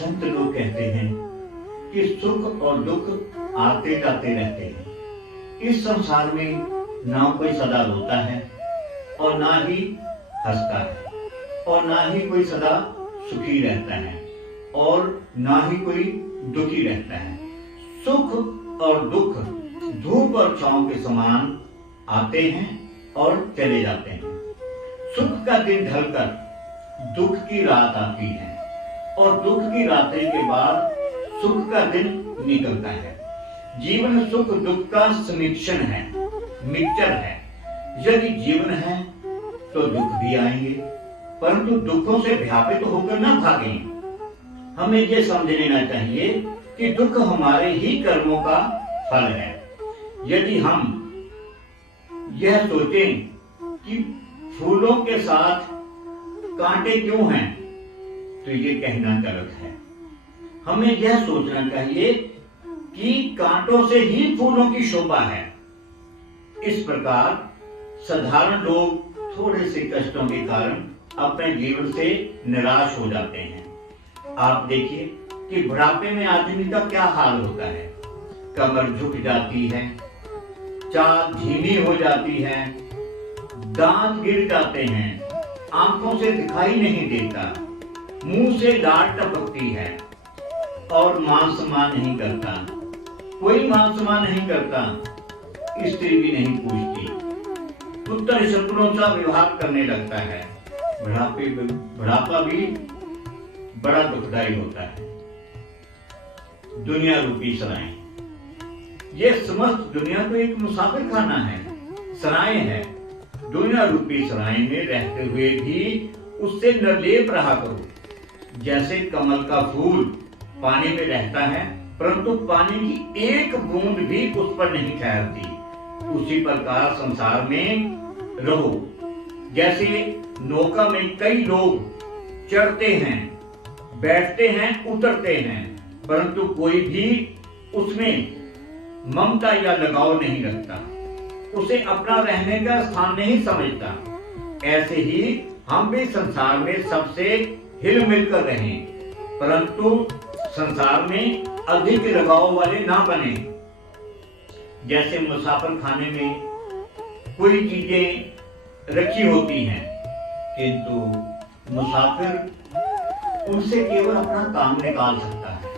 संत लोग कहते हैं कि सुख और दुख आते जाते रहते हैं। इस संसार में ना कोई सदा रोता है और ना ही हंसता है और ना ही कोई सदा सुखी रहता है और ना ही कोई दुखी रहता है। सुख और दुख धूप और छांव के समान आते हैं और चले जाते हैं। सुख का दिन ढलकर दुख की रात आती है और दुख की रात्रि के बाद सुख का दिन निकलता है। जीवन सुख दुख का समिश्रण है, मिक्सचर है। यदि जीवन है तो दुख भी आएंगे, परंतु दुखों से व्यापित होकर न भागें। हमें ये समझ लेना चाहिए कि दुख हमारे ही कर्मों का फल है। यदि हम यह सोचें कि फूलों के साथ कांटे क्यों हैं, तो ये कहना गलत है। हमें यह सोचना चाहिए कि कांटों से ही फूलों की शोभा है। इस प्रकार साधारण लोग थोड़े से कष्टों के कारण अपने जीवन से निराश हो जाते हैं। आप देखिए कि बुढ़ापे में आदमी का क्या हाल होता है। कमर झुक जाती है, चाल धीमी हो जाती है, दांत गिर जाते हैं, आंखों से दिखाई नहीं देता, मुंह से लार टपकती है और मान सम्मान नहीं करता। कोई मान सम्मान नहीं करता, स्त्री भी नहीं पूछती, पुत्र शत्रुओं सा व्यवहार करने लगता है। बुढ़ापा भी बड़ा दुखदायी होता है। दुनिया रूपी सराय, ये समस्त दुनिया तो एक मुसाफिर खाना है, सराय है। दुनिया रूपी सराय में रहते हुए भी उससे निर्लेप रहा करो। जैसे कमल का फूल पानी में रहता है परंतु पानी की एक बूंद भी उस पर नहीं ठहरती, उसी प्रकार संसार में रहो। जैसे नौका में कई लोग चढ़ते हैं, बैठते हैं, उतरते हैं, परंतु कोई भी उसमें ममता या लगाव नहीं रखता, उसे अपना रहने का स्थान नहीं समझता। ऐसे ही हम भी संसार में सबसे हिल मिलकर रहें, परंतु संसार में अधिक लगाव वाले ना बने। जैसे मुसाफिर खाने में कोई चीजें रखी होती हैं, किंतु मुसाफिर उनसे केवल अपना काम निकाल सकता है,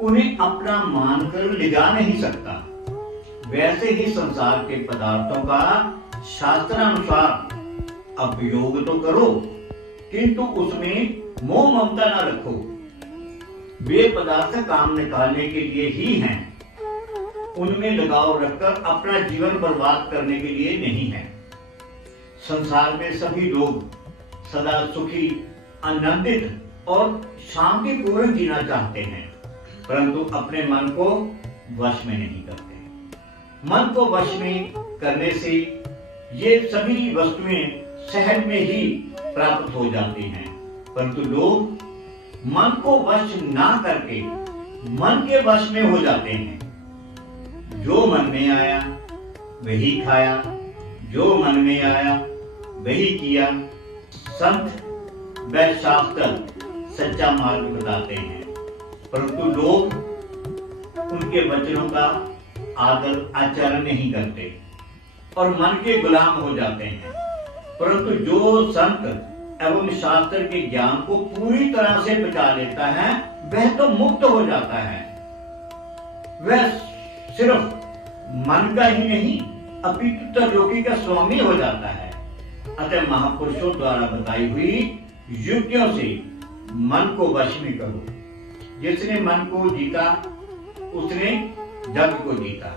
उन्हें अपना मानकर ले जा नहीं सकता। वैसे ही संसार के पदार्थों का शास्त्रानुसार उपयोग तो करो, किंतु उसमें मोह ममता न रखो। वे पदार्थ काम निकालने के लिए ही हैं, उनमें लगाव रखकर अपना जीवन बर्बाद करने के लिए नहीं है। संसार में सभी लोग सदा सुखी, आनंदित और शांतिपूर्ण जीना चाहते हैं, परंतु अपने मन को वश में नहीं करते। मन को वश में करने से ये सभी वस्तुएं सहज में ही प्राप्त हो जाती हैं, परंतु लोग मन को वश ना करके मन के वश में हो जाते हैं। जो मन में आया वही खाया, जो मन में आया वही किया। संत व शास्त्र सच्चा मार्ग बताते हैं, परंतु लोग उनके वचनों का आदर आचरण नहीं करते और मन के गुलाम हो जाते हैं। परंतु जो संत एवं शास्त्र के ज्ञान को पूरी तरह से बचा लेता है वह तो मुक्त हो जाता है। वह सिर्फ मन का ही नहीं अपितु त्रिलोकी का स्वामी हो जाता है। अतः महापुरुषों द्वारा बताई हुई युक्तियों से मन को वश में करो। जिसने मन को जीता उसने जग को जीता,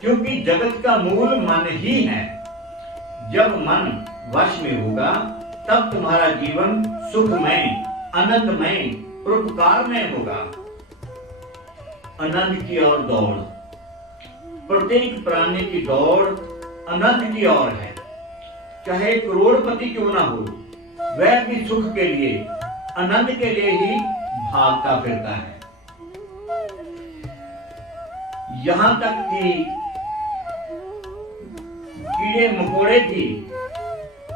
क्योंकि जगत का मूल मन ही है। जब मन वश में होगा तब तुम्हारा जीवन सुखमय, आनंदमय, परोपकारमय होगा। आनंद की ओर दौड़, प्रत्येक प्राणी की दौड़ आनंद की ओर है। चाहे करोड़पति क्यों ना हो, वह भी सुख के लिए, आनंद के लिए ही भागता फिरता है। यहां तक कि कीड़े मकोड़े भी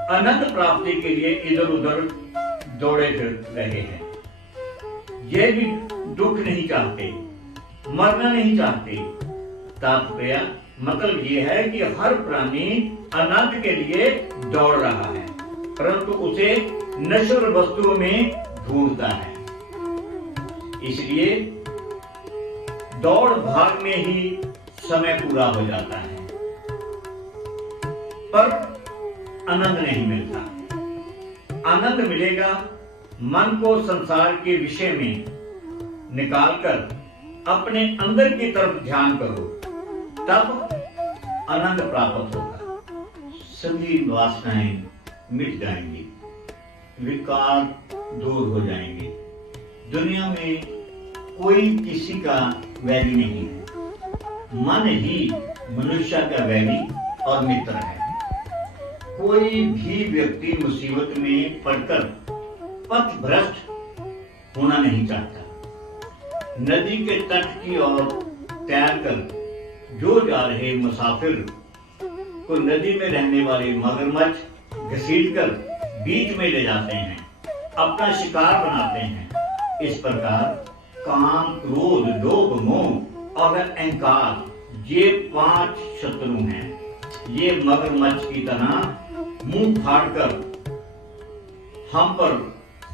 आनंद प्राप्ति के लिए इधर उधर दौड़े फिर रहे हैं। ये भी दुख नहीं चाहते, मरना नहीं चाहते। तात्पर्य मतलब ये है कि हर प्राणी आनंद के लिए दौड़ रहा है, परंतु उसे नश्वर वस्तुओं में ढूंढता है। इसलिए दौड़ भाग में ही समय पूरा हो जाता है, पर आनंद नहीं मिलता। आनंद मिलेगा मन को संसार के विषय में निकालकर अपने अंदर की तरफ ध्यान करो, तब आनंद प्राप्त होगा। सभी वासनाएं मिट जाएंगी, विकार दूर हो जाएंगे। दुनिया में कोई किसी का वैरी नहीं है, मन ही मनुष्य का वैरी और मित्र है। कोई भी व्यक्ति मुसीबत में पड़कर पथ भ्रष्ट होना नहीं चाहता। नदी के तट की ओर तैरकर जो जा रहे मुसाफिर को नदी में रहने वाले मगरमच्छ घसीटकर बीच में ले जाते हैं, अपना शिकार बनाते हैं। इस प्रकार काम, क्रोध, लोभ, मोह और अहंकार, ये 5 शत्रु हैं। ये मगरमच्छ की तरह मुंह फाड़कर हम पर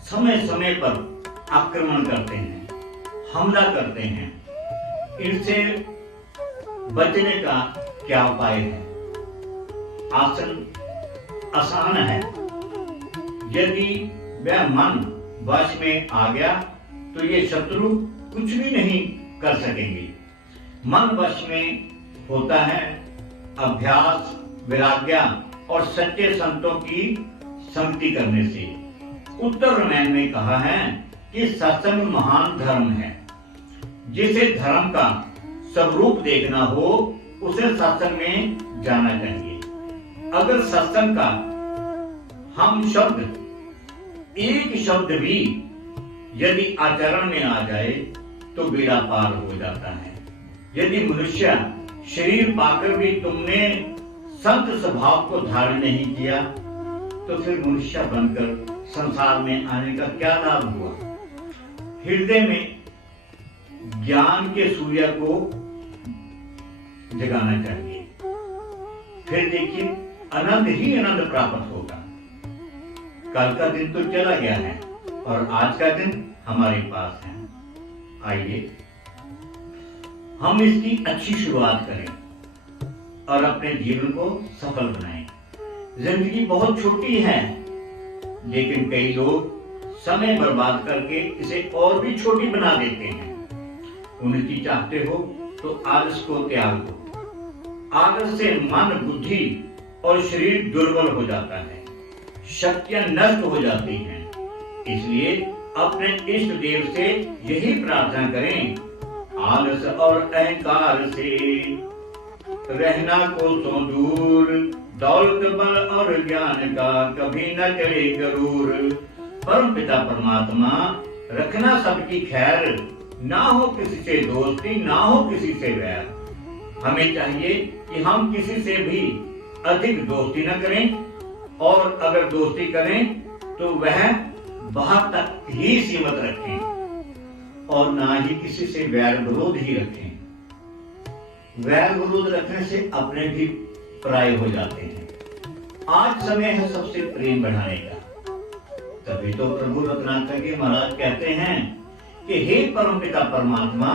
समय समय पर आक्रमण करते हैं, हमला करते हैं। इनसे बचने का क्या उपाय है? आसान है। यदि वह मन वश में आ गया तो ये शत्रु कुछ भी नहीं कर सकेंगे। मन वश में होता है अभ्यास, वैराग्य और सच्चे संतों की संगति करने से। उत्तर रामायण में कहा है कि सत्संग महान धर्म है। जिसे धर्म का स्वरूप देखना हो उसे सत्संग में जाना चाहिए। अगर सत्संग का हम शब्द, एक शब्द भी यदि आचरण में आ जाए तो बेड़ा पार हो जाता है। यदि मनुष्य शरीर पाकर भी तुमने संत स्वभाव को धारण नहीं किया तो फिर मनुष्य बनकर संसार में आने का क्या लाभ हुआ? हृदय में ज्ञान के सूर्य को जगाना चाहिए, फिर देखिए आनंद ही आनंद प्राप्त होगा। कल का दिन तो चला गया है और आज का दिन हमारे पास है। आइए हम इसकी अच्छी शुरुआत करें और अपने जीवन को सफल बनाएं। जिंदगी बहुत छोटी है, लेकिन कई लोग समय बर्बाद करके इसे और भी छोटी बना देते हैं। उन्नति चाहते हो तो आलस को त्याग दो। आलस से मन, बुद्धि और शरीर दुर्बल हो जाता है, शक्तियां नष्ट हो जाती हैं। इसलिए अपने इष्ट देव से यही प्रार्थना करें, आलस और अहंकार से रहना को तो दूर, दौलत, बल और ज्ञान का कभी न चले गरूर। परम पिता परमात्मा रखना सबकी खैर, ना हो किसी से दोस्ती, ना हो किसी से वैर। हमें चाहिए कि हम किसी से भी अधिक दोस्ती न करें, और अगर दोस्ती करें तो वह वहां तक ही सीमित रखें और ना ही किसी से वैर विरोध ही रखें। वैर विरोध रखने से अपने भी पराये हो जाते हैं। आज समय है सबसे प्रेम बढ़ाने का। तभी तो प्रभु रत्नाकर के महाराज कहते हैं कि हे परमपिता परमात्मा,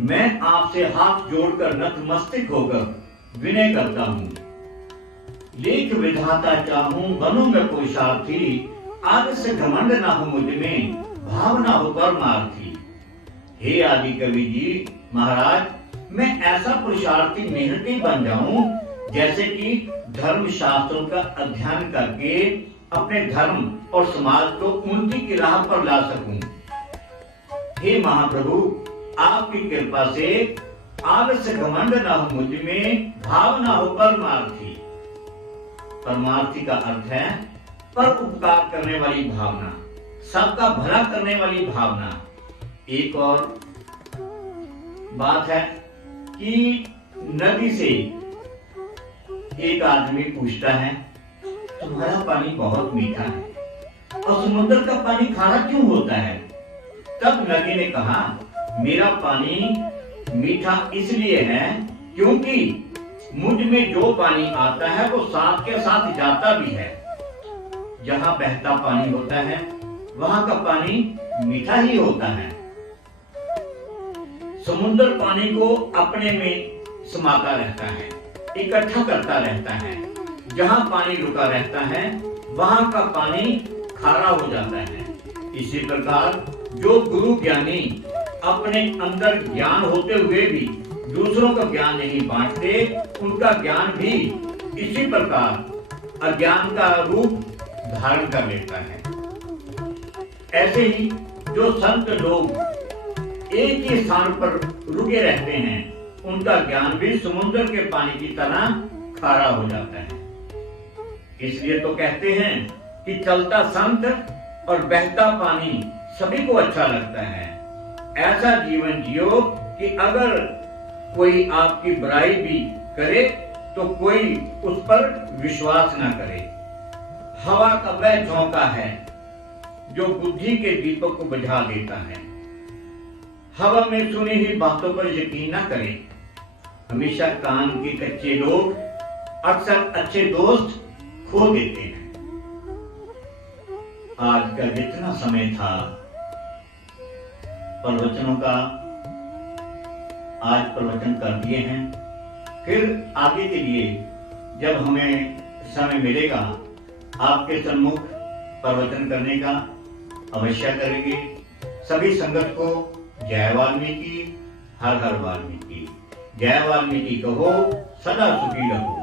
मैं आपसे हाथ जोड़कर नतमस्तक होकर विनय करता हूँ। लेख विधाता चाहूं, बनूं मैं पुरुषार्थी, आग से घमंड ना हो मुझ में, भावना हो परमार्थी। हे आदि कवि जी महाराज, मैं ऐसा पुरुषार्थी मेहनती बन जाऊं जैसे कि धर्म शास्त्रों का अध्ययन करके अपने धर्म और समाज को उन्नति की राह पर ला सकूं। हे महाप्रभु, आपकी कृपा से आलस से घमंड ना हो मुझ में, भाव ना हो परमार्थी। परमार्थी का अर्थ है पर उपकार करने वाली भावना, सबका भला करने वाली भावना। एक और बात है कि नदी से एक आदमी पूछता है, तुम्हारा पानी बहुत मीठा है और समुद्र का पानी खारा क्यों होता है? तब तब नदी ने कहा, मेरा पानी मीठा इसलिए है क्योंकि मुझ में जो पानी आता है वो साथ के साथ जाता भी है। जहां बहता पानी होता है वहां का पानी मीठा ही होता है। समुद्र पानी को अपने में समाता रहता है, इकट्ठा करता रहता है। जहां पानी रुका रहता है वहां का पानी खारा हो जाता है। इसी प्रकार जो गुरु ज्ञानी अपने अंदर ज्ञान होते हुए भी दूसरों का ज्ञान नहीं बांटते, उनका ज्ञान भी इसी प्रकार अज्ञान का रूप धारण कर लेता है। ऐसे ही जो संत लोग एक ही स्थान पर रुके रहते हैं, उनका ज्ञान भी समुद्र के पानी की तरह खारा हो जाता है। इसलिए तो कहते हैं कि चलता संत और बहता पानी सभी को अच्छा लगता है। ऐसा जीवन जियो कि अगर कोई आपकी बुराई भी करे तो कोई उस पर विश्वास न करे। हवा का वह झोंका है जो बुद्धि के दीपक को बुझा देता है। हवा में सुनी हुई बातों पर यकीन न करें। हमेशा कान के कच्चे लोग अक्सर अच्छे दोस्त खो देते हैं। आज का जितना समय था प्रवचनों का, आज प्रवचन कर दिए हैं। फिर आगे के लिए जब हमें समय मिलेगा आपके सम्मुख प्रवचन करने का अवश्य करेंगे। सभी संगत को जय वाल्मीकि, हर हर वाल्मीकि। जय वाल्मीकि कहो, सदा सुखी रहो।